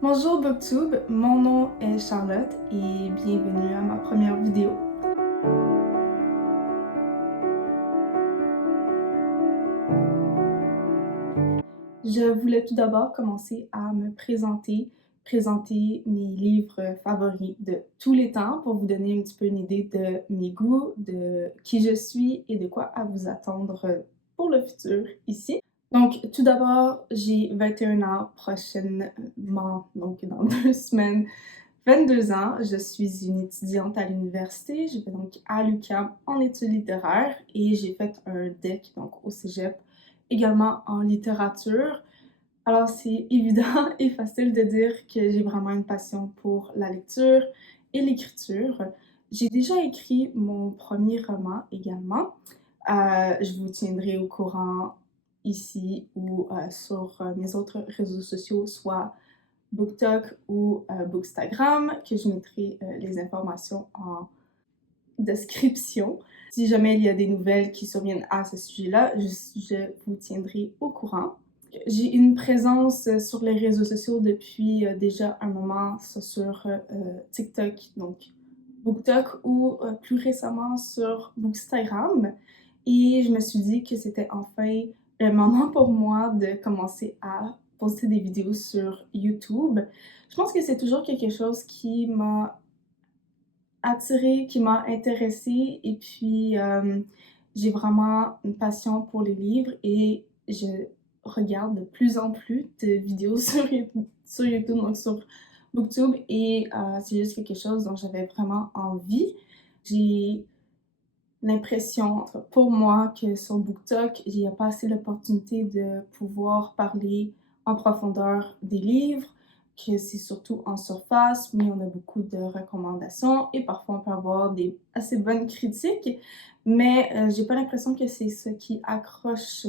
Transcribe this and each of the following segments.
Bonjour Booktube, mon nom est Charlotte et bienvenue à ma première vidéo. Je voulais tout d'abord commencer à me présenter mes livres favoris de tous les temps pour vous donner un petit peu une idée de mes goûts, de qui je suis et de quoi à vous attendre pour le futur ici. Donc, tout d'abord, j'ai 21 ans prochainement, donc dans 2 semaines, 22 ans. Je suis une étudiante à l'université. Je vais donc à l'UQAM en études littéraires et j'ai fait un DEC, donc au cégep, également en littérature. Alors, c'est évident et facile de dire que j'ai vraiment une passion pour la lecture et l'écriture. J'ai déjà écrit mon premier roman également. Je vous tiendrai au courant ici ou sur mes autres réseaux sociaux, soit BookTok ou Bookstagram, que je mettrai les informations en description. Si jamais il y a des nouvelles qui surviennent à ce sujet-là, je vous tiendrai au courant. J'ai une présence sur les réseaux sociaux depuis déjà un moment sur TikTok, donc BookTok, ou plus récemment sur Bookstagram. Et je me suis dit que c'était enfin le moment pour moi de commencer à poster des vidéos sur YouTube. Je pense que c'est toujours quelque chose qui m'a attirée, qui m'a intéressée, et puis j'ai vraiment une passion pour les livres et je regarde de plus en plus de vidéos sur YouTube, donc sur Booktube, et c'est juste quelque chose dont j'avais vraiment envie. J'ai l'impression, pour moi, que sur BookTok, il n'y a pas assez l'opportunité de pouvoir parler en profondeur des livres, que c'est surtout en surface, mais on a beaucoup de recommandations et parfois on peut avoir des assez bonnes critiques, mais j'ai pas l'impression que c'est ce qui accroche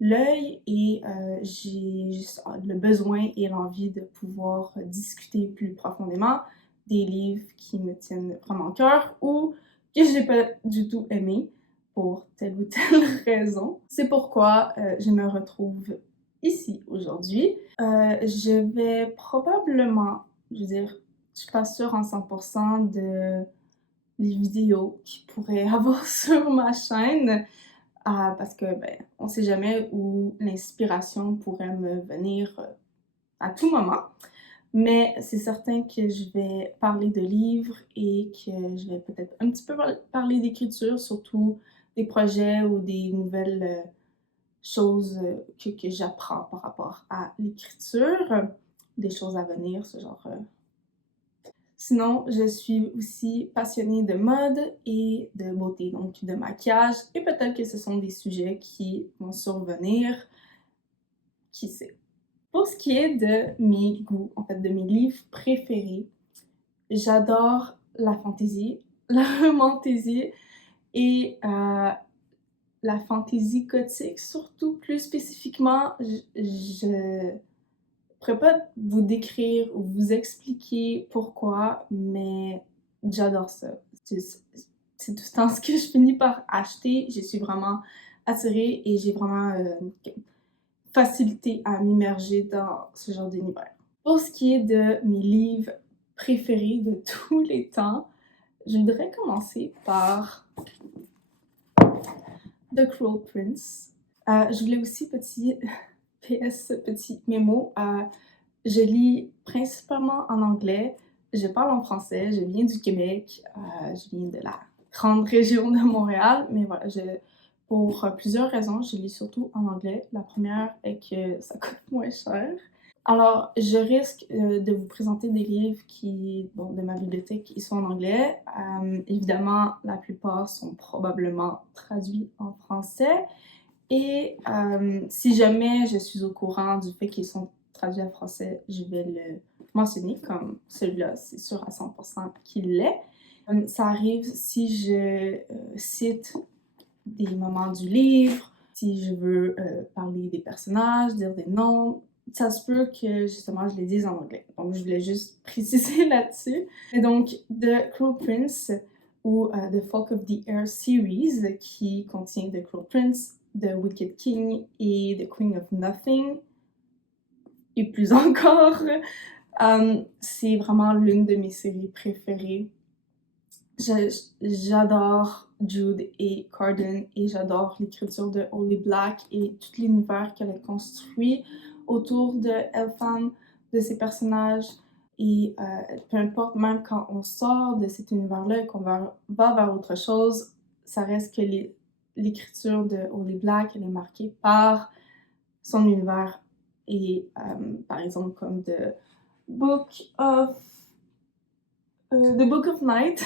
l'œil, et j'ai juste le besoin et l'envie de pouvoir discuter plus profondément des livres qui me tiennent vraiment à cœur ou que j'ai pas du tout aimé pour telle ou telle raison. C'est pourquoi je me retrouve ici aujourd'hui. Je vais probablement, je veux dire, je suis pas sûre en 100% de les vidéos qu'il pourrait avoir sur ma chaîne, parce que, ben, on sait jamais où l'inspiration pourrait me venir à tout moment. Mais c'est certain que je vais parler de livres et que je vais peut-être un petit peu parler d'écriture, surtout des projets ou des nouvelles choses que j'apprends par rapport à l'écriture, des choses à venir, ce genre. Sinon, je suis aussi passionnée de mode et de beauté, donc de maquillage, et peut-être que ce sont des sujets qui vont survenir, qui sait. Pour ce qui est de mes goûts, en fait, de mes livres préférés, j'adore la fantaisie, la romantaisie et la fantaisie gothique, surtout. Plus spécifiquement, je pourrais pas vous décrire ou vous expliquer pourquoi, mais j'adore ça. C'est tout le temps ce que je finis par acheter. Je suis vraiment attirée et j'ai vraiment facilité à m'immerger dans ce genre d'univers. Pour ce qui est de mes livres préférés de tous les temps, je voudrais commencer par The Cruel Prince. Je voulais aussi, petit PS, petit mémo, je lis principalement en anglais, je parle en français, je viens du Québec, je viens de la grande région de Montréal, mais voilà, pour plusieurs raisons, je lis surtout en anglais. La première est que ça coûte moins cher. Alors, je risque de vous présenter des livres de ma bibliothèque, qui sont en anglais. Évidemment, la plupart sont probablement traduits en français. Et si jamais je suis au courant du fait qu'ils sont traduits en français, je vais le mentionner, comme celui-là, c'est sûr à 100% qu'il l'est. Ça arrive si je cite des moments du livre, si je veux parler des personnages, dire des noms. Ça se peut que justement je les dise en anglais. Donc je voulais juste préciser là-dessus. Et donc The Cruel Prince, ou The Folk of the Air series, qui contient The Cruel Prince, The Wicked King et The Queen of Nothing, et plus encore. C'est vraiment l'une de mes séries préférées. J'adore Jude et Carden et j'adore l'écriture de Holly Black et tout l'univers qu'elle a construit autour de Elpham, de ses personnages. Et peu importe, même quand on sort de cet univers-là et qu'on va vers autre chose, ça reste que l'écriture de Holly Black, elle est marquée par son univers. Et par exemple, comme Book of, The Book of Night,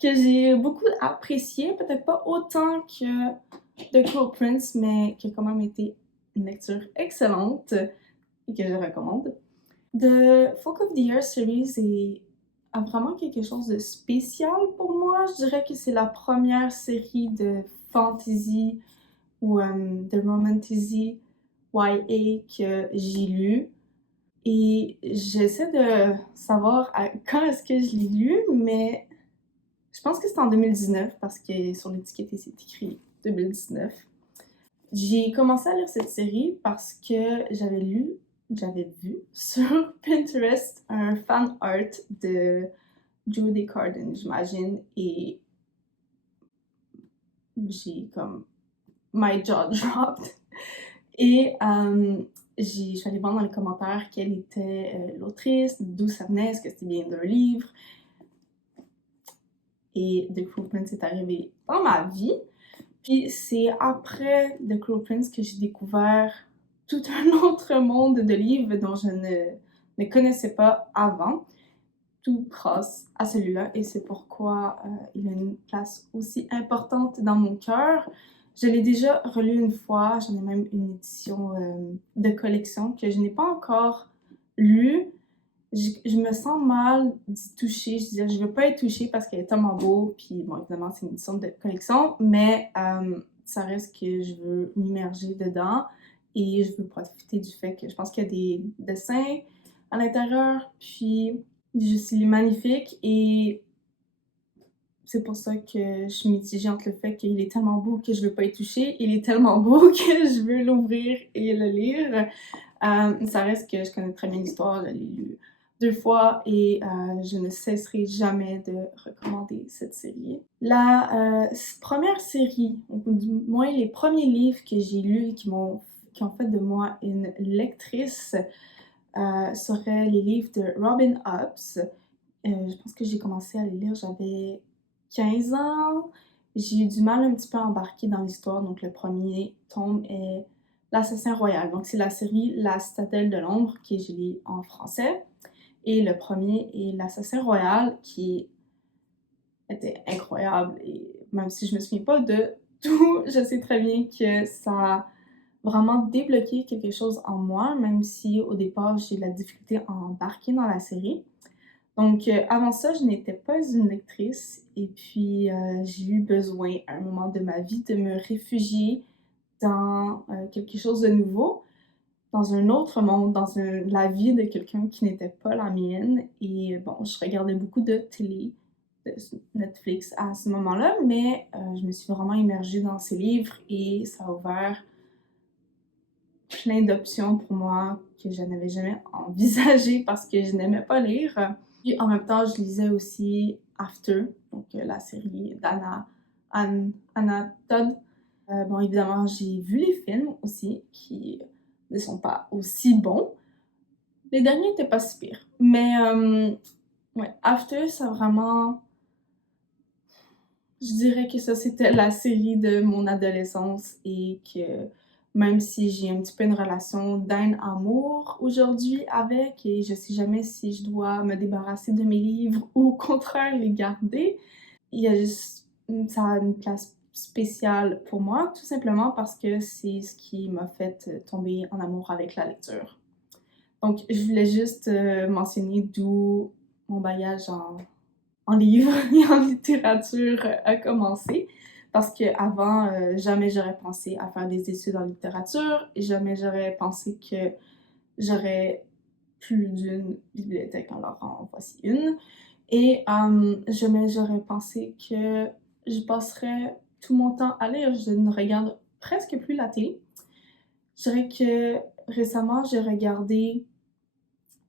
que j'ai beaucoup apprécié, peut-être pas autant que The Cruel Prince, mais qui a quand même été une lecture excellente et que je recommande. The Folk of the Year series a vraiment quelque chose de spécial pour moi. Je dirais que c'est la première série de fantasy ou de romantasy YA que j'ai lu. Et j'essaie de savoir quand est-ce que je l'ai lu, mais je pense que c'est en 2019 parce que sur l'étiquette, c'est écrit 2019. J'ai commencé à lire cette série parce que j'avais vu sur Pinterest un fan art de Judy Carden, j'imagine, et j'ai comme my jaw dropped. Et je suis allée voir dans les commentaires quelle était l'autrice, d'où ça venait, est-ce que c'était bien d'un livre. Et The Cruel Prince est arrivé dans ma vie. Puis c'est après The Cruel Prince que j'ai découvert tout un autre monde de livres dont je ne connaissais pas avant, tout grâce à celui-là. Et c'est pourquoi il a une place aussi importante dans mon cœur. Je l'ai déjà relu une fois, j'en ai même une édition de collection que je n'ai pas encore lue. Je me sens mal d'y toucher. Je disais, je veux pas être touchée parce qu'elle est tellement beau. Puis bon, évidemment, c'est une édition de collection, mais ça reste que je veux m'immerger dedans et je veux profiter du fait que je pense qu'il y a des dessins à l'intérieur. Puis je suis magnifique et c'est pour ça que je suis mitigée entre le fait qu'il est tellement beau que je veux pas y toucher, il est tellement beau que je veux l'ouvrir et le lire. Ça reste que je connais très bien l'histoire, je l'ai lu 2 fois et je ne cesserai jamais de recommander cette série. La première série, ou du moins les premiers livres que j'ai lus et qui ont fait de moi une lectrice, seraient les livres de Robin Hobbs. Je pense que j'ai commencé à les lire, j'avais 15 ans. J'ai eu du mal un petit peu à embarquer dans l'histoire, donc le premier tome est L'Assassin Royal. Donc c'est la série La Citadelle de l'Ombre que j'ai lu en français. Et le premier est L'Assassin Royal qui était incroyable. Et même si je me souviens pas de tout, je sais très bien que ça a vraiment débloqué quelque chose en moi, même si au départ j'ai de la difficulté à embarquer dans la série. Donc, avant ça, je n'étais pas une lectrice et puis j'ai eu besoin, à un moment de ma vie, de me réfugier dans quelque chose de nouveau, dans un autre monde, dans la vie de quelqu'un qui n'était pas la mienne. Et bon, je regardais beaucoup de télé, de Netflix à ce moment-là, mais je me suis vraiment immergée dans ces livres et ça a ouvert plein d'options pour moi que je n'avais jamais envisagées parce que je n'aimais pas lire. Puis en même temps, je lisais aussi After, donc la série Anna Todd. Bon, évidemment, j'ai vu les films aussi, qui ne sont pas aussi bons. Les derniers étaient pas si pires. Mais ouais, After, ça vraiment... Je dirais que ça, c'était la série de mon adolescence et que même si j'ai un petit peu une relation d'amour aujourd'hui avec et je sais jamais si je dois me débarrasser de mes livres ou au contraire les garder, il y a juste, ça a une place spéciale pour moi, tout simplement parce que c'est ce qui m'a fait tomber en amour avec la lecture. Donc, je voulais juste mentionner d'où mon bagage en livres et en littérature a commencé. Parce qu'avant, jamais j'aurais pensé à faire des études en littérature et jamais j'aurais pensé que j'aurais plus d'une bibliothèque. Alors, en voici une. Et jamais j'aurais pensé que je passerais tout mon temps à lire. Je ne regarde presque plus la télé. Je dirais que récemment, j'ai regardé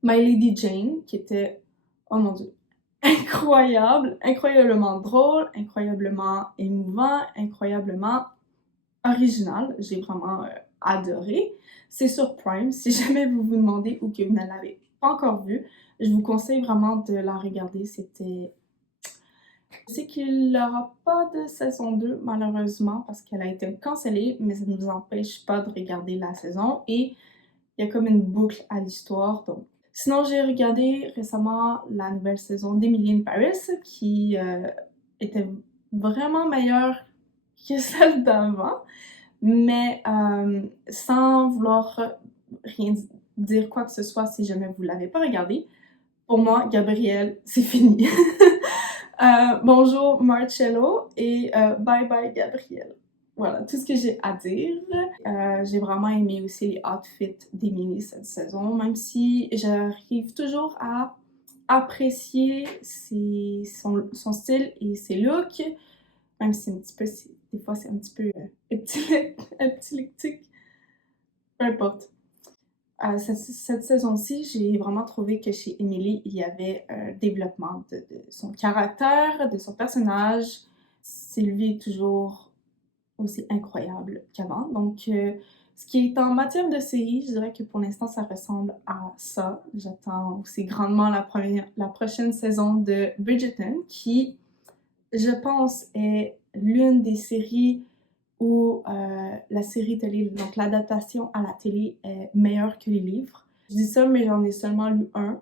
My Lady Jane, qui était, oh mon Dieu, incroyable, incroyablement drôle, incroyablement émouvant, incroyablement original. J'ai vraiment adoré. C'est sur Prime. Si jamais vous vous demandez ou que vous ne l'avez pas encore vue, je vous conseille vraiment de la regarder. Je sais qu'il n'y aura pas de saison 2, malheureusement, parce qu'elle a été cancellée, mais ça ne nous empêche pas de regarder la saison. Et il y a comme une boucle à l'histoire. Donc. Sinon, j'ai regardé récemment la nouvelle saison d'Emily in Paris, qui était vraiment meilleure que celle d'avant. Mais sans vouloir rien dire quoi que ce soit si jamais vous ne l'avez pas regardé, pour moi, Gabrielle, c'est fini. Bonjour Marcello et bye bye Gabrielle. Voilà, tout ce que j'ai à dire. J'ai vraiment aimé aussi les outfits d'Emily cette saison, même si j'arrive toujours à apprécier son style et ses looks, même si un petit peu, des fois c'est un petit peu épileptique, peu importe. Cette saison-ci, j'ai vraiment trouvé que chez Emily, il y avait un développement de son caractère, de son personnage. Sylvie est toujours aussi incroyable qu'avant. Donc, ce qui est en matière de série, je dirais que pour l'instant, ça ressemble à ça. J'attends aussi grandement la prochaine saison de Bridgerton, qui, je pense, est l'une des séries où la série télé, donc l'adaptation à la télé est meilleure que les livres. Je dis ça, mais j'en ai seulement lu un.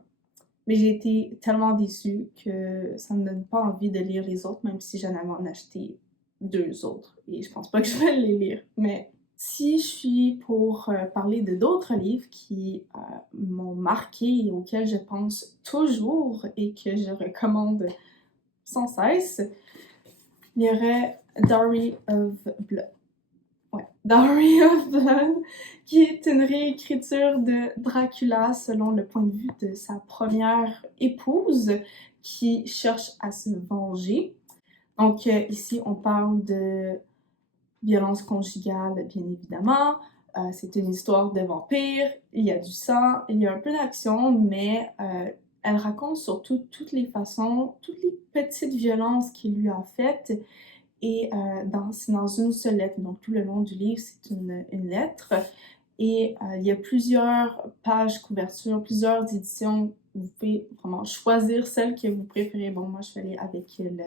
Mais j'ai été tellement déçue que ça me donne pas envie de lire les autres, même si j'en avais en acheté 2 autres. Et je pense pas que je vais les lire. Mais si je suis pour parler de d'autres livres qui m'ont marqué et auxquels je pense toujours et que je recommande sans cesse, il y aurait Diary of Blood. Ouais, Diary of Blood, qui est une réécriture de Dracula selon le point de vue de sa première épouse qui cherche à se venger. Donc ici, on parle de violence conjugale, bien évidemment. C'est une histoire de vampire, il y a du sang, il y a un peu d'action, mais elle raconte surtout toutes les façons, toutes les petites violences qu'il lui a faites. Et c'est dans une seule lettre. Donc, tout le long du livre, c'est une lettre. Et il y a plusieurs pages couverture, plusieurs éditions. Vous pouvez vraiment choisir celle que vous préférez. Bon, moi, je suis allée avec le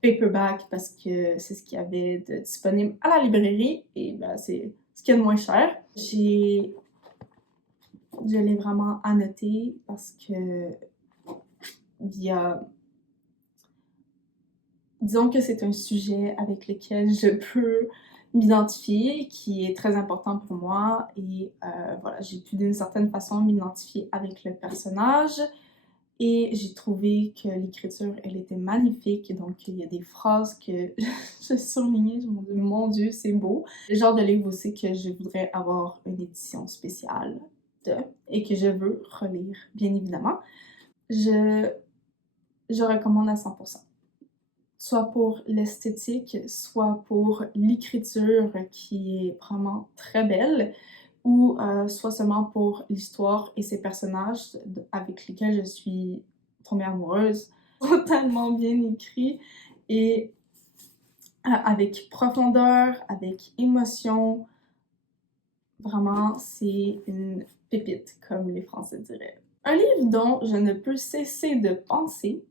paperback parce que c'est ce qu'il y avait de disponible à la librairie. Et ben, c'est ce qu'il y a de moins cher. Je l'ai vraiment annoté parce que il y a disons que c'est un sujet avec lequel je peux m'identifier, qui est très important pour moi et voilà, j'ai pu d'une certaine façon m'identifier avec le personnage et j'ai trouvé que l'écriture, elle était magnifique, donc il y a des phrases que je surlignais, je me dis mon Dieu, c'est beau. Le genre de livre aussi que je voudrais avoir une édition spéciale de et que je veux relire, bien évidemment. Je, je recommande à 100%. Soit pour l'esthétique, soit pour l'écriture qui est vraiment très belle, ou soit seulement pour l'histoire et ses personnages avec lesquels je suis tombée amoureuse. Totalement bien écrit et avec profondeur, avec émotion. Vraiment, c'est une pépite, comme les Français diraient. Un livre dont je ne peux cesser de penser,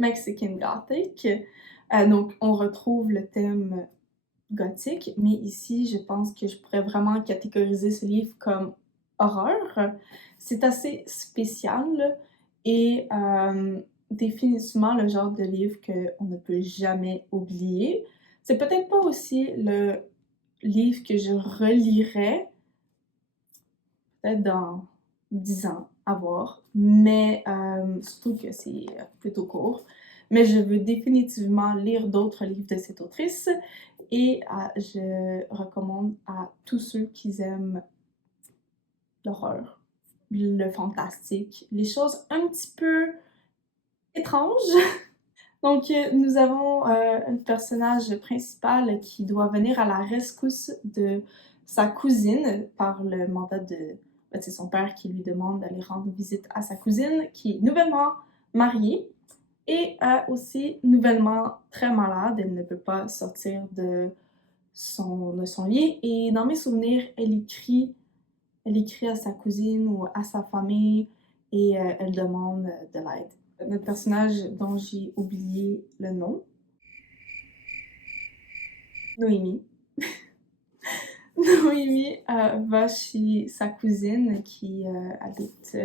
Mexican Gothic. Donc, on retrouve le thème gothique, mais ici, je pense que je pourrais vraiment catégoriser ce livre comme horreur. C'est assez spécial et définitivement le genre de livre qu'on ne peut jamais oublier. C'est peut-être pas aussi le livre que je relirais, peut-être dans 10 ans à voir, mais surtout que c'est plutôt court. Mais je veux définitivement lire d'autres livres de cette autrice et je recommande à tous ceux qui aiment l'horreur, le fantastique, les choses un petit peu étranges. Donc, nous avons un personnage principal qui doit venir à la rescousse de sa cousine par le mandat de c'est son père qui lui demande d'aller rendre visite à sa cousine qui est nouvellement mariée et aussi nouvellement très malade. Elle ne peut pas sortir de son lit. Et dans mes souvenirs, elle écrit à sa cousine ou à sa famille et elle demande de l'aide. Notre personnage dont j'ai oublié le nom, Noémie. Noémie va chez sa cousine qui habite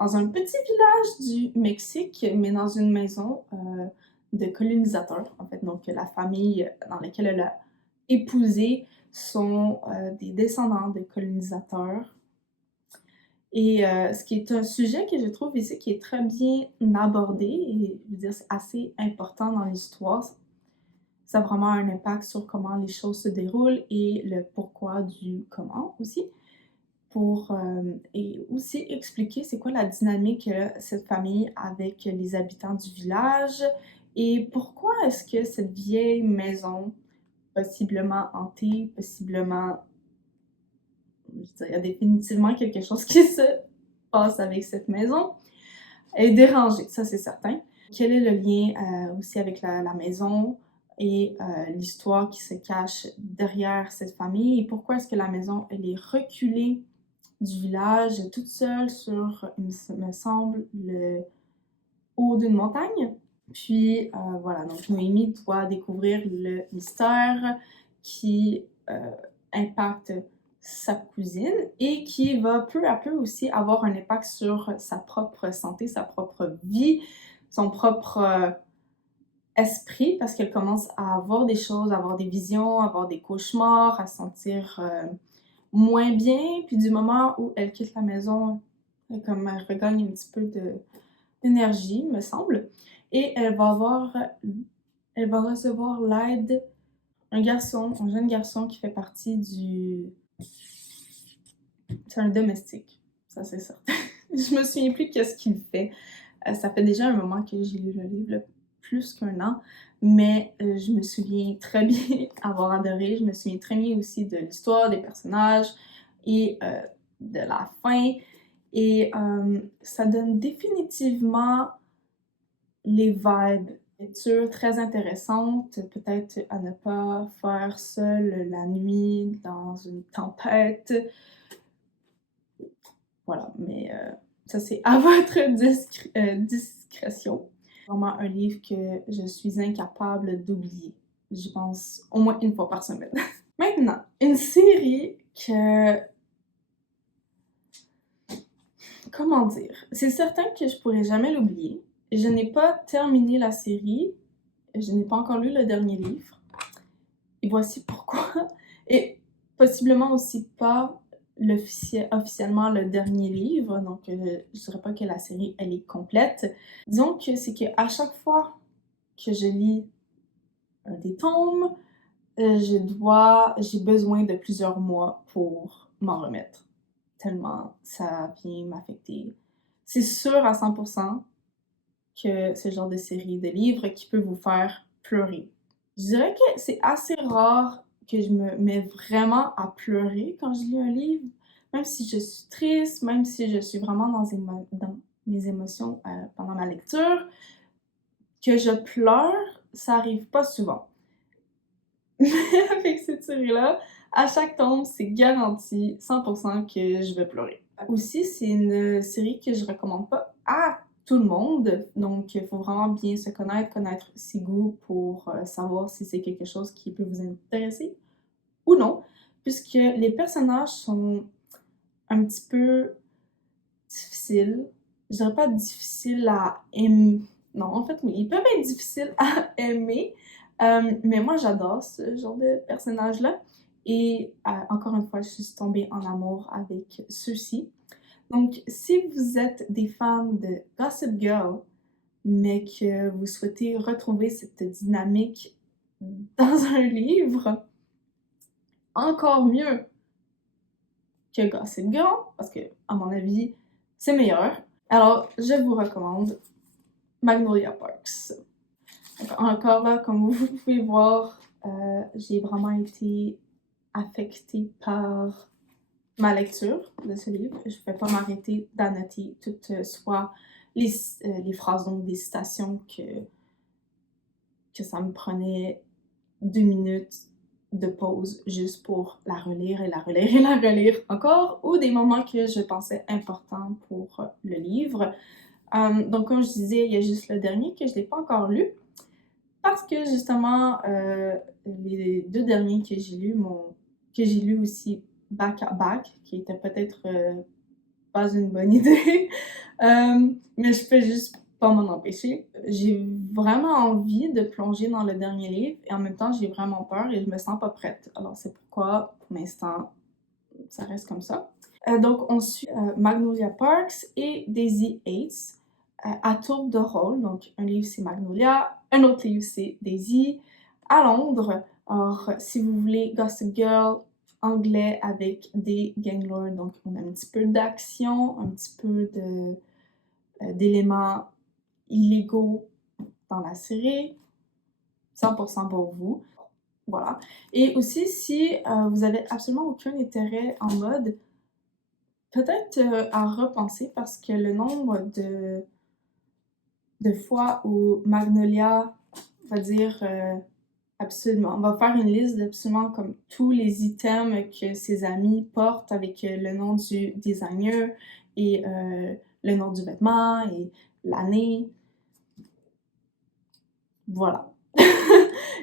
dans un petit village du Mexique, mais dans une maison de colonisateurs, en fait. Donc, la famille dans laquelle elle a épousé sont des descendants de colonisateurs. Et ce qui est un sujet que je trouve ici qui est très bien abordé, et je veux dire, c'est assez important dans l'histoire. Ça a vraiment un impact sur comment les choses se déroulent et le pourquoi du comment aussi. Et aussi expliquer c'est quoi la dynamique cette famille avec les habitants du village et pourquoi est-ce que cette vieille maison, possiblement hantée, possiblement, je veux dire, il y a définitivement quelque chose qui se passe avec cette maison, est dérangée, ça c'est certain. Quel est le lien aussi avec la maison et l'histoire qui se cache derrière cette famille et pourquoi est-ce que la maison elle est reculée du village toute seule sur, il me semble, le haut d'une montagne. Puis voilà, donc Noémie doit découvrir le mystère qui impacte sa cousine et qui va peu à peu aussi avoir un impact sur sa propre santé, sa propre vie, son propre esprit, parce qu'elle commence à avoir des choses, à avoir des visions, à avoir des cauchemars, à se sentir moins bien. Puis du moment où elle quitte la maison, comme elle regagne un petit peu d'énergie, me semble, et elle va recevoir l'aide un jeune garçon qui fait partie c'est un domestique, ça c'est certain. Je me souviens plus qu'est-ce qu'il fait. Ça fait déjà un moment que j'ai lu le livre, là, plus qu'un an, mais je me souviens très bien avoir adoré. Je me souviens très bien aussi de l'histoire, des personnages et de la fin. Et ça donne définitivement les vibes. Lecture très intéressante, peut-être à ne pas faire seule la nuit dans une tempête. Voilà, mais ça c'est à votre discrétion. Vraiment un livre que je suis incapable d'oublier. Je pense au moins une fois par semaine. Maintenant, une série que... Comment dire? C'est certain que je pourrais jamais l'oublier. Je n'ai pas terminé la série. Je n'ai pas encore lu le dernier livre. Et voici pourquoi. Et possiblement aussi pas officiellement le dernier livre, donc je dirais pas que la série elle est complète. Disons que c'est qu'à chaque fois que je lis un des tomes, j'ai besoin de plusieurs mois pour m'en remettre. Tellement ça vient m'affecter. C'est sûr à 100% que c'est le genre de série de livres qui peut vous faire pleurer. Je dirais que c'est assez rare que je me mets vraiment à pleurer quand je lis un livre, même si je suis triste, même si je suis vraiment dans mes émotions pendant ma lecture, que je pleure, ça arrive pas souvent. Mais avec cette série-là, à chaque tome, c'est garanti 100% que je vais pleurer. Aussi, c'est une série que je recommande pas à tout le monde, donc il faut vraiment bien se connaître ses goûts pour savoir si c'est quelque chose qui peut vous intéresser ou non, puisque les personnages sont un petit peu difficiles. Je dirais pas difficiles à aimer. Non, en fait, oui, ils peuvent être difficiles à aimer, mais moi j'adore ce genre de personnages-là. Et encore une fois, je suis tombée en amour avec ceux-ci. Donc, si vous êtes des fans de Gossip Girl, mais que vous souhaitez retrouver cette dynamique dans un livre, encore mieux que Gossip Girl, parce que, à mon avis, c'est meilleur. Alors, je vous recommande Magnolia Parks. Donc, encore là, comme vous pouvez voir, j'ai vraiment été affectée par ma lecture de ce livre. Je ne vais pas m'arrêter d'annoter toutes soit les phrases, donc des citations que ça me prenait 2 minutes de pause juste pour la relire et la relire et la relire encore, ou des moments que je pensais importants pour le livre. Donc, comme je disais, il y a juste le dernier que je n'ai pas encore lu, parce que justement, les 2 derniers que j'ai lus aussi back à back, qui était peut-être pas une bonne idée, mais je peux juste pas m'en empêcher. J'ai vraiment envie de plonger dans le dernier livre et en même temps, j'ai vraiment peur et je me sens pas prête. Alors c'est pourquoi, pour l'instant, ça reste comme ça. Donc on suit Magnolia Parks et Daisy Yates à tour de rôle. Donc un livre c'est Magnolia, un autre livre c'est Daisy à Londres. Alors si vous voulez Gossip Girl anglais avec des ganglords, donc on a un petit peu d'action, un petit peu d'éléments illégaux dans la série, 100% pour vous. Voilà. Et aussi, si vous avez absolument aucun intérêt en mode, peut-être à repenser parce que le nombre de fois où Magnolia va dire absolument, on va faire une liste d'absolument comme tous les items que ses amis portent avec le nom du designer et le nom du vêtement et l'année. Voilà.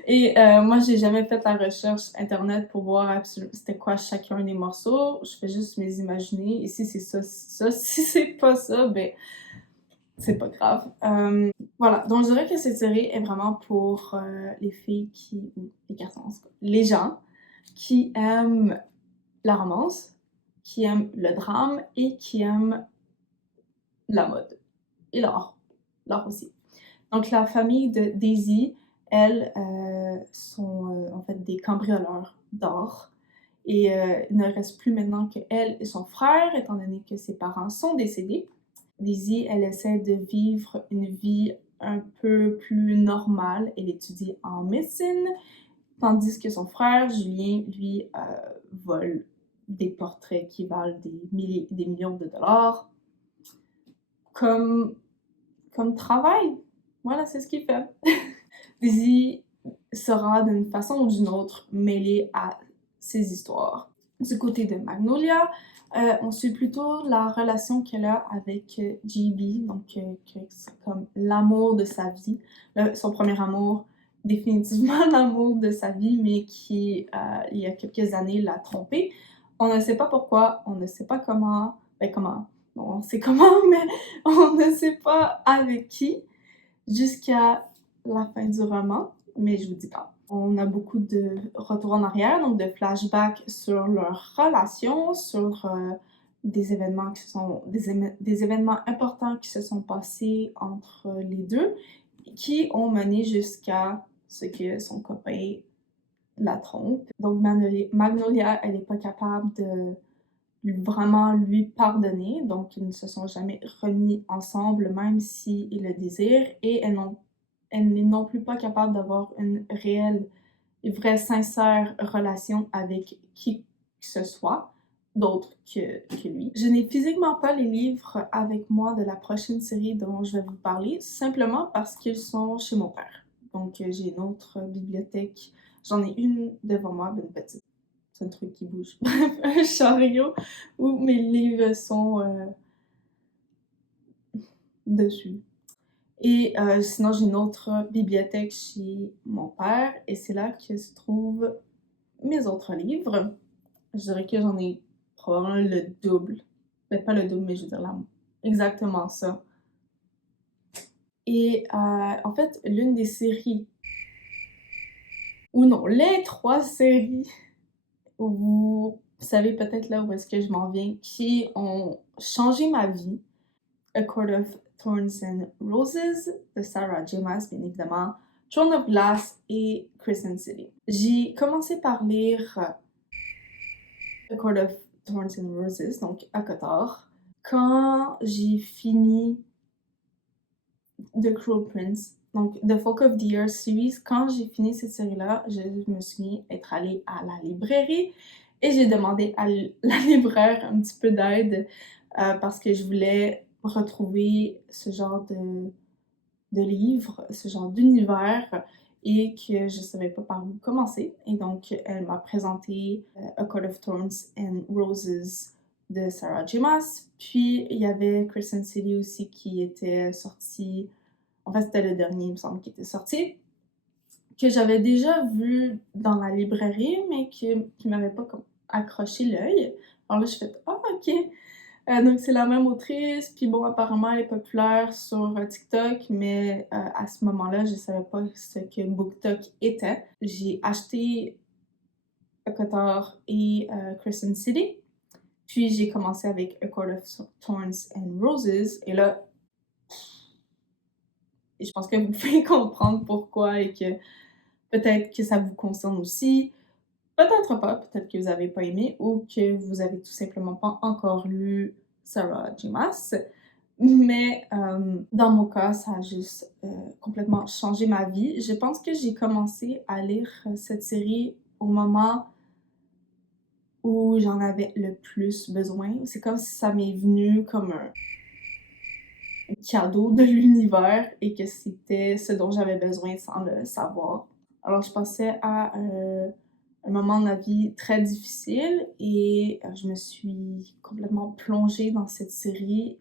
Et moi, j'ai jamais fait la recherche internet pour voir absolument c'était quoi chacun des morceaux. Je fais juste mes imaginer. Et si c'est ça, c'est ça. Si c'est pas ça, ben, c'est pas grave. Voilà. Donc, je dirais que cette série est vraiment pour les filles ou les garçons, en tout cas, les gens qui aiment la romance, qui aiment le drame et qui aiment la mode. Et l'art. L'art aussi. Donc, la famille de Daisy, elles sont en fait des cambrioleurs d'or. Et il ne reste plus maintenant qu'elle et son frère, étant donné que ses parents sont décédés. Daisy, elle essaie de vivre une vie un peu plus normale. Elle étudie en médecine, tandis que son frère, Julien, lui, vole des portraits qui valent des millions de dollars comme travail. Voilà, c'est ce qu'il fait. Daisy sera d'une façon ou d'une autre mêlée à ces histoires. Du côté de Magnolia, on suit plutôt la relation qu'elle a avec GB, donc c'est comme l'amour de sa vie, son premier amour, définitivement l'amour de sa vie, mais qui, il y a quelques années, l'a trompé. On ne sait pas pourquoi, on ne sait pas comment, non, on sait comment, mais on ne sait pas avec qui, jusqu'à la fin du roman, mais je vous dis pas. On a beaucoup de retours en arrière, donc de flashbacks sur leur relation, sur des événements des événements importants qui se sont passés entre les deux, qui ont mené jusqu'à ce que son copain la trompe. Donc Magnolia, elle n'est pas capable de vraiment lui pardonner, donc ils ne se sont jamais remis ensemble, même s'ils le désirent, et elle n'est non plus pas capable d'avoir une réelle et vraie sincère relation avec qui que ce soit d'autre que lui. Je n'ai physiquement pas les livres avec moi de la prochaine série dont je vais vous parler, simplement parce qu'ils sont chez mon père. Donc j'ai une autre bibliothèque, j'en ai une devant moi, une petite. C'est un truc qui bouge. Bref, un chariot où mes livres sont dessus. Et sinon, j'ai une autre bibliothèque chez mon père et c'est là que se trouvent mes autres livres. Je dirais que j'en ai probablement le double. Ben, pas le double, mais je veux dire exactement ça. Et en fait, l'une des séries, ou non, les 3 séries, vous savez peut-être là où est-ce que je m'en viens, qui ont changé ma vie. A Court of Thorns and Roses de Sarah J. Maas, bien évidemment, Throne of Glass et Crescent City. J'ai commencé par lire A Court of Thorns and Roses, donc ACOTAR, quand j'ai fini The Cruel Prince, donc The Folk of the Earth series. Quand j'ai fini cette série-là, je me souviens être allée à la librairie Et j'ai demandé à la libraire un petit peu d'aide parce que je voulais retrouver ce genre de livre, ce genre d'univers et que je savais pas par où commencer. Et donc, elle m'a présenté A Court of Thorns and Roses de Sarah J. Maas. Puis, il y avait Crescent City aussi qui était sorti. En fait, c'était le dernier, il me semble, qui était sorti. Que j'avais déjà vu dans la librairie, mais qui m'avait pas comme accroché l'œil. Alors là, je fais « Ah, ok! » Donc c'est la même autrice, puis bon, apparemment, elle est populaire sur TikTok, mais à ce moment-là, je savais pas ce que BookTok était. J'ai acheté Cotard et Crescent City, puis j'ai commencé avec A Court of Thorns and Roses, et là, je pense que vous pouvez comprendre pourquoi et que peut-être que ça vous concerne aussi. Peut-être pas, peut-être que vous avez pas aimé ou que vous avez tout simplement pas encore lu Sarah J. Maas. Mais dans mon cas, ça a juste complètement changé ma vie. Je pense que j'ai commencé à lire cette série au moment où j'en avais le plus besoin. C'est comme si ça m'est venu comme un cadeau de l'univers et que c'était ce dont j'avais besoin sans le savoir. Alors je passais à un moment de ma vie très difficile et je me suis complètement plongée dans cette série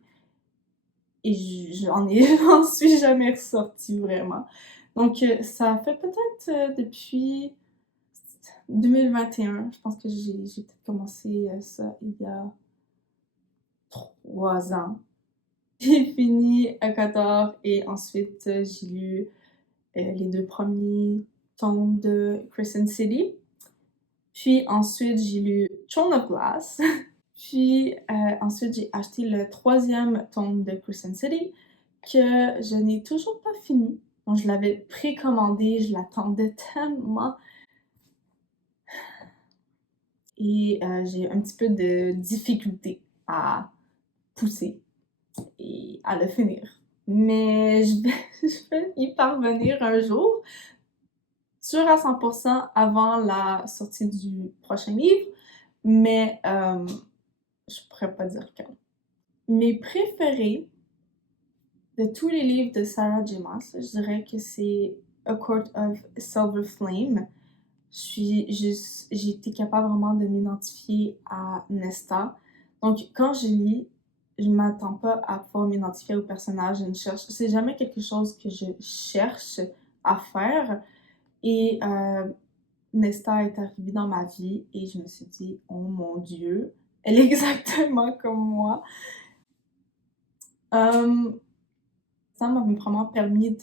et j'en suis jamais ressortie vraiment. Donc ça fait peut-être depuis 2021, je pense que j'ai peut-être commencé ça il y a 3 ans. J'ai fini à 14 et ensuite j'ai lu les 2 premiers tomes de Crescent City. Puis ensuite, j'ai lu Throne of Glass. Puis ensuite, j'ai acheté le 3e tome de Crescent City que je n'ai toujours pas fini. Donc, je l'avais précommandé, je l'attendais tellement. Et j'ai un petit peu de difficulté à pousser et à le finir. Mais je vais y parvenir un jour, sûr à 100% avant la sortie du prochain livre, mais je pourrais pas dire quand. Mes préférés de tous les livres de Sarah J. Maas, je dirais que c'est A Court of Silver Flame. J'ai été capable vraiment de m'identifier à Nesta. Donc, quand je lis, je m'attends pas à pouvoir m'identifier au personnage. C'est jamais quelque chose que je cherche à faire. Et Nesta est arrivée dans ma vie et je me suis dit, oh mon Dieu, elle est exactement comme moi. Ça m'a vraiment permis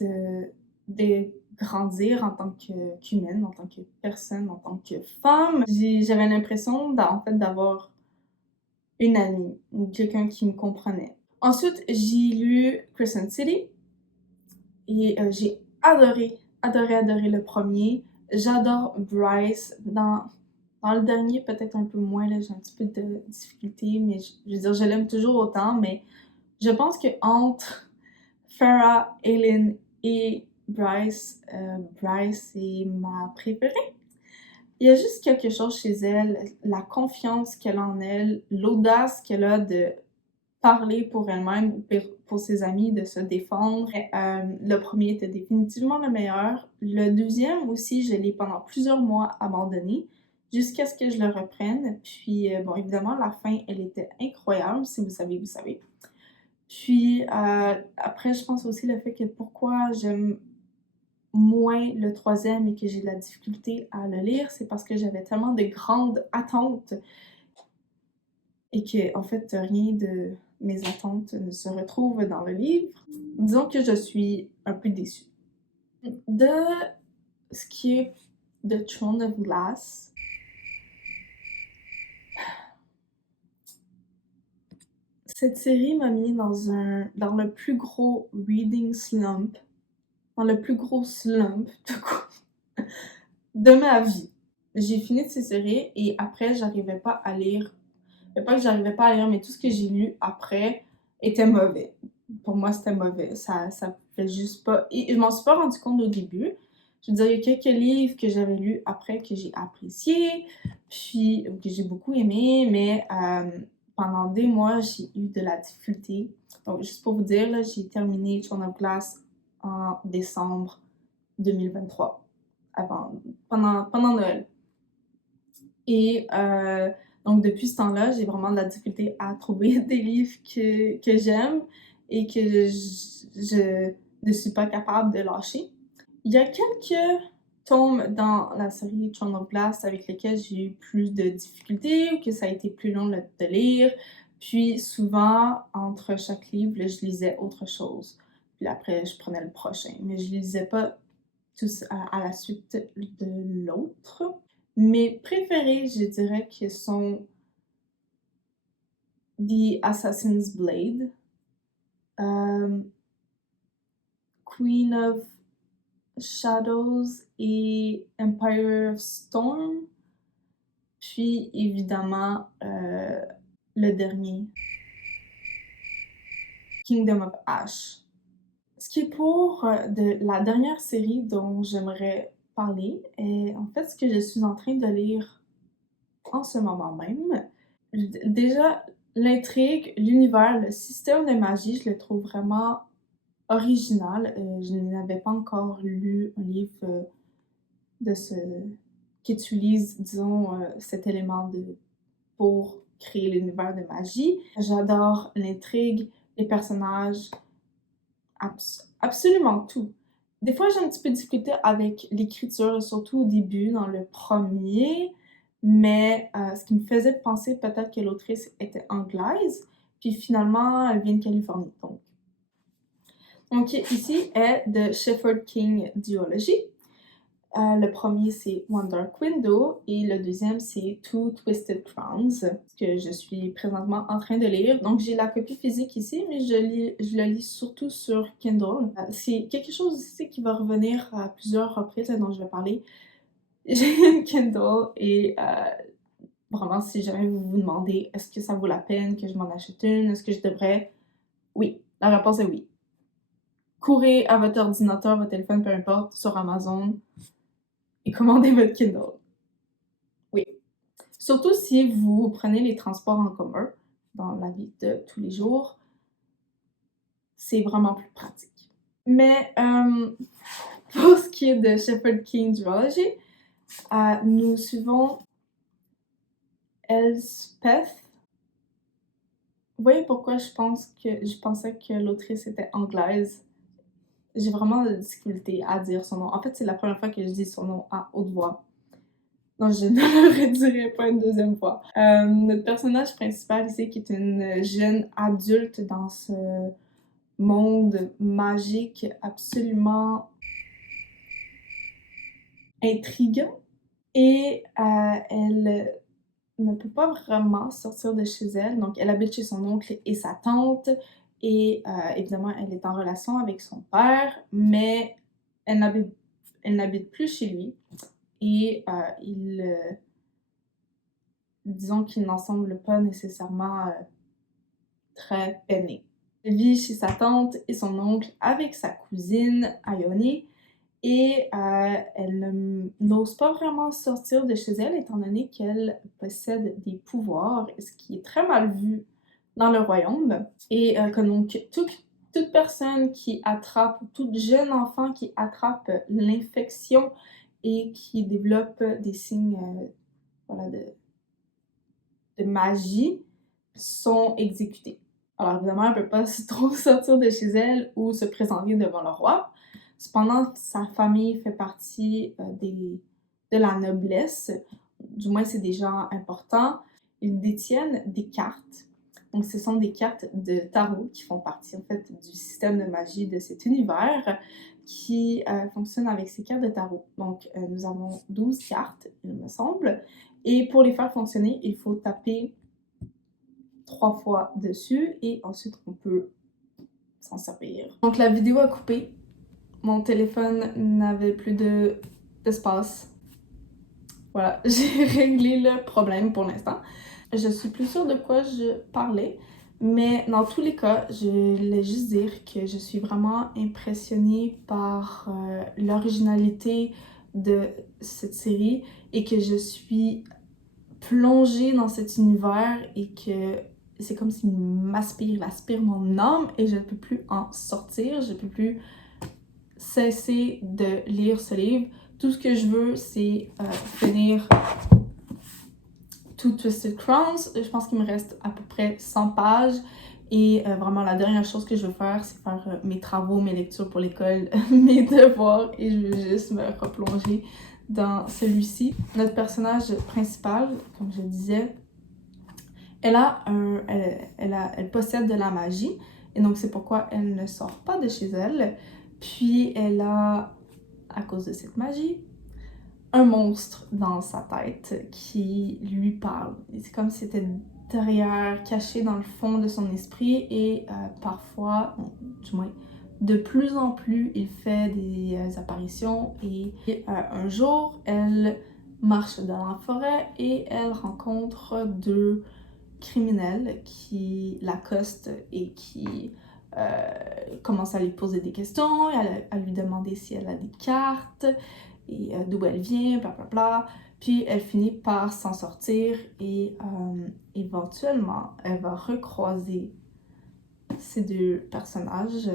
de grandir en tant qu'humaine, en tant que personne, en tant que femme. J'avais l'impression en fait d'avoir une amie ou quelqu'un qui me comprenait. Ensuite, j'ai lu Crescent City et j'ai adoré le premier. J'adore Bryce. Dans le dernier, peut-être un peu moins, là, j'ai un petit peu de difficulté, mais je veux dire, je l'aime toujours autant, mais je pense que entre Farrah, Aileen et Bryce, Bryce est ma préférée. Il y a juste quelque chose chez elle, la confiance qu'elle a en elle, l'audace qu'elle a de parler pour elle-même ou pour ses amis, de se défendre. Le premier était définitivement le meilleur. Le deuxième aussi, je l'ai pendant plusieurs mois abandonné jusqu'à ce que je le reprenne. Puis, bon, évidemment, la fin, elle était incroyable. Si vous savez, vous savez. Puis, après, je pense aussi le fait que pourquoi j'aime moins le troisième et que j'ai de la difficulté à le lire, c'est parce que j'avais tellement de grandes attentes et que, en fait, rien de mes attentes ne se retrouve dans le livre. Disons que je suis un peu déçue. De ce qui est de Throne of Glass, cette série m'a mis dans le plus gros reading slump, dans le plus gros slump de ma vie. J'ai fini de ces séries et après, j'arrivais pas à lire. Pas que j'arrivais pas à lire, mais tout ce que j'ai lu après était mauvais. Pour moi, c'était mauvais. Ça fait juste pas. Et je m'en suis pas rendu compte au début. Je veux dire, il y a quelques livres que j'avais lus après que j'ai appréciés. puis que j'ai beaucoup aimé, mais pendant des mois, j'ai eu de la difficulté. Donc, juste pour vous dire, là, j'ai terminé Throne of Glass en décembre 2023, pendant Noël. Et donc, depuis ce temps-là, j'ai vraiment de la difficulté à trouver des livres que j'aime et que je ne suis pas capable de lâcher. Il y a quelques tomes dans la série Throne of Glass avec lesquels j'ai eu plus de difficultés ou que ça a été plus long de lire. Puis souvent, entre chaque livre, là, je lisais autre chose. Puis après, je prenais le prochain. Mais je lisais pas tous à la suite de l'autre. Mes préférés, je dirais que sont The Assassin's Blade, Queen of Shadows et Empire of Storm, puis évidemment le dernier, Kingdom of Ash. Ce qui est pour de la dernière série dont j'aimerais parler est en fait ce que je suis en train de lire en ce moment même. Déjà, l'intrigue, l'univers, le système de magie, je le trouve vraiment original. Je n'avais pas encore lu un livre de ce qui utilise, disons, cet élément pour créer l'univers de magie. J'adore l'intrigue, les personnages, absolument tout. Des fois, j'ai un petit peu de difficulté avec l'écriture, surtout au début, dans le premier, mais ce qui me faisait penser peut-être que l'autrice était anglaise, puis finalement, elle vient de Californie. Donc ici est The Shepherd King Duology. Le premier, c'est One Dark Window et le deuxième, c'est Two Twisted Crowns, que je suis présentement en train de lire. Donc, j'ai la copie physique ici, mais je le lis surtout sur Kindle. C'est quelque chose ici qui va revenir à plusieurs reprises dont je vais parler. J'ai une Kindle et vraiment, si jamais vous vous demandez est-ce que ça vaut la peine que je m'en achète une, est-ce que je devrais? Oui, la réponse est oui. Courez à votre ordinateur, votre téléphone, peu importe, sur Amazon et commandez votre Kindle. Oui. Surtout si vous prenez les transports en commun dans la vie de tous les jours, c'est vraiment plus pratique. Mais pour ce qui est de Shepherd King Duology, nous suivons Elspeth. Vous voyez pourquoi je pensais que l'autrice était anglaise? J'ai vraiment de difficulté à dire son nom. En fait, c'est la première fois que je dis son nom à haute voix. Non, je ne le redirai pas une deuxième fois. Notre personnage principal ici, qui est une jeune adulte dans ce monde magique absolument intriguant. Et elle ne peut pas vraiment sortir de chez elle. Donc, elle habite chez son oncle et sa tante. Et évidemment, elle est en relation avec son père, mais elle n'habite plus chez lui. Et disons qu'ils n'en semblent pas nécessairement très peinés. Elle vit chez sa tante et son oncle avec sa cousine Ione et elle n'ose pas vraiment sortir de chez elle étant donné qu'elle possède des pouvoirs, ce qui est très mal vu dans le royaume. Et que donc toute personne qui attrape, tout jeune enfant qui attrape l'infection et qui développe des signes voilà, de magie sont exécutés. Alors évidemment, elle ne peut pas trop sortir de chez elle ou se présenter devant le roi. Cependant, sa famille fait partie de la noblesse, du moins c'est des gens importants. Ils détiennent des cartes. Donc ce sont des cartes de tarot qui font partie en fait du système de magie de cet univers qui fonctionne avec ces cartes de tarot. Donc nous avons 12 cartes, il me semble. Et pour les faire fonctionner, il faut taper 3 fois dessus et ensuite on peut s'en servir. Donc la vidéo a coupé. Mon téléphone n'avait plus d'espace. Voilà, j'ai réglé le problème pour l'instant. Je suis plus sûre de quoi je parlais, mais dans tous les cas, je voulais juste dire que je suis vraiment impressionnée par l'originalité de cette série et que je suis plonger dans cet univers et que c'est comme s'il il aspire mon âme et je ne peux plus en sortir, je ne peux plus cesser de lire ce livre. Tout ce que je veux, c'est finir Two Twisted Crowns. Je pense qu'il me reste à peu près 100 pages. Et vraiment, la dernière chose que je veux faire, c'est faire mes travaux, mes lectures pour l'école, mes devoirs. Et je veux juste me replonger dans celui-ci. Notre personnage principal, comme je disais, elle possède de la magie. Et donc, c'est pourquoi elle ne sort pas de chez elle. Puis, elle a, à cause de cette magie, un monstre dans sa tête qui lui parle. C'est comme si c'était derrière, caché dans le fond de son esprit et parfois, du moins, de plus en plus, il fait des apparitions et un jour, elle marche dans la forêt et elle rencontre deux criminels qui l'accostent et qui commencent à lui poser des questions, à lui demander si elle a des cartes et d'où elle vient, blablabla. Puis elle finit par s'en sortir et éventuellement, elle va recroiser ces deux personnages.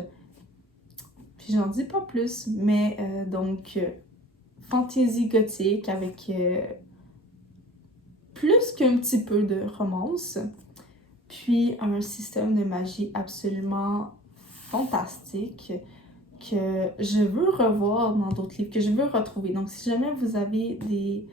Puis j'en dis pas plus, mais donc fantasy gothique avec plus qu'un petit peu de romance. Puis un système de magie absolument fantastique que je veux revoir dans d'autres livres, que je veux retrouver. Donc, si jamais vous avez des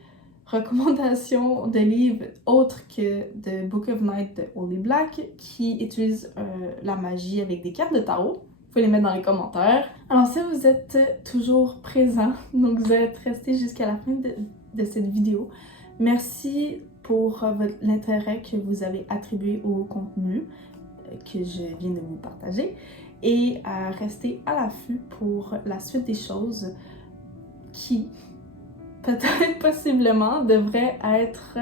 recommandations de livres autres que The Book of Night de Holly Black qui utilisent la magie avec des cartes de tarot, vous pouvez les mettre dans les commentaires. Alors, si vous êtes toujours présent, donc vous êtes resté jusqu'à la fin de cette vidéo, merci pour l'intérêt que vous avez attribué au contenu que je viens de vous partager et à rester à l'affût pour la suite des choses qui, peut-être possiblement, devrait être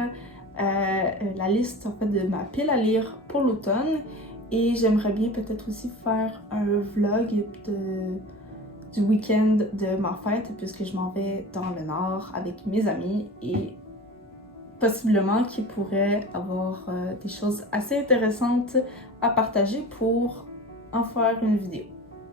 la liste en fait, de ma pile à lire pour l'automne. Et j'aimerais bien peut-être aussi faire un vlog du week-end de ma fête puisque je m'en vais dans le nord avec mes amis et possiblement qui pourrait avoir des choses assez intéressantes à partager pour en faire une vidéo.